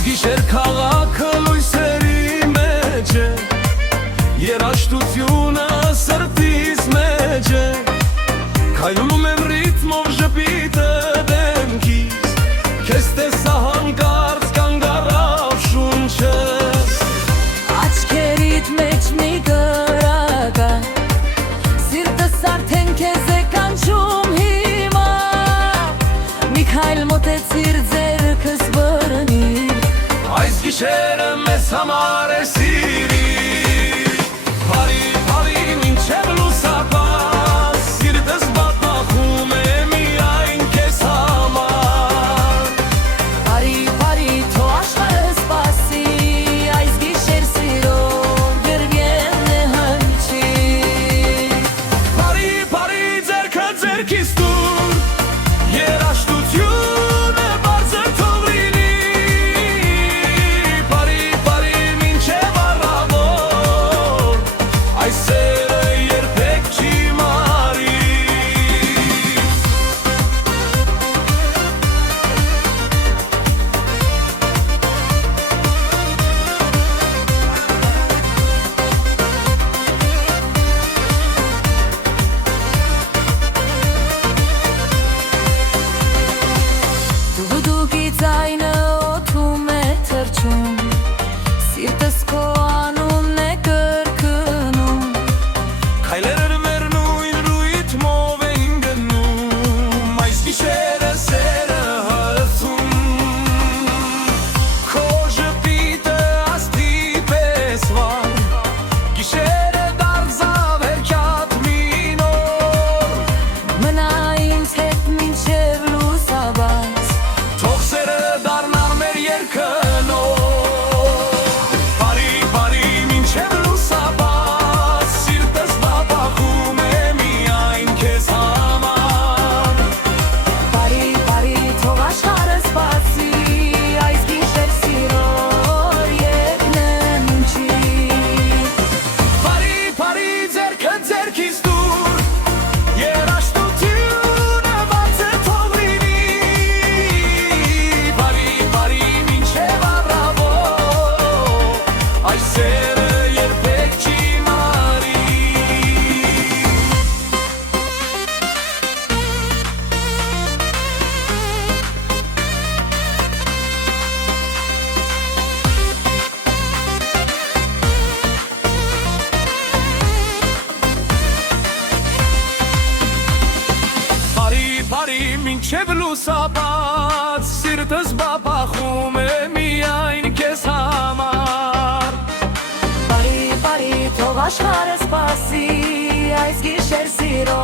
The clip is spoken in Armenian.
Այս գիշեր քաղաքը լույսերի մեջ է, երաժշտությունը սրտիս մեջ է, քայլում եմ ռիթմով ժպիտը դեմքիս, քեզ տեսա հանկարծ կանգ առավ շունչս։ Աչքերիդ մեջ մի գրակա, սիրտս արդեն քեզ է կանչում հիմա, մի քայլ մոտեցիր ձեռքս բռնիր, Այս գիշերը մեզ համար է սիրիր, Բարի, բարի, մինչև լուսաբաց, սիրտս բախում է միայն քեզ համար։ Բարի, բարի, թող աշխարհը սպասի, այս գիշեր սիրո գրվեն է հնչի։ Բարի, բարի, ձեռքը ձեռքիս տուր, երաժշտությունը բարձր թող լինի, Բարի, բարի, մինչև առավոտ, այս սերը երբեք չի մարի։ Դուդուկի ձայնը օդում է թռչում, սիրտս քո անունն է կրկնում, Քայլերը մեր նույն ռիթմով են գնում, Այս գիշերը սերը հրցում, Քո ժպիտը աստղի պես վար, Գիշերը դարձավ հեքիաթ մի նոր, մնա ինձ հետ մինչև լուսաբաց, Թող սերը դառնար մեր երգը նոր, Բարի, բարի, մինչև լուսաբաց, Սիրտս բախում է միայն քեզ համար։ բարի, բարի, թող աշխարհը սպասի, այս գիշեր սիրո երգն է հնչի։ Բարի, բարի, ձեռքը ձեռքիս տուր, երաժշտությունը բարձր թող լինի, Բարի, բարի, մինչև առավոտ, այս սերը երբեք չի մարի։ Բարի, բարի, մինչև լուսաբաց, Սիրտս բախում է միայն քեզ համար։ Բարի, բարի, թող աշխարհը սպասի, այս գիշեր սիրո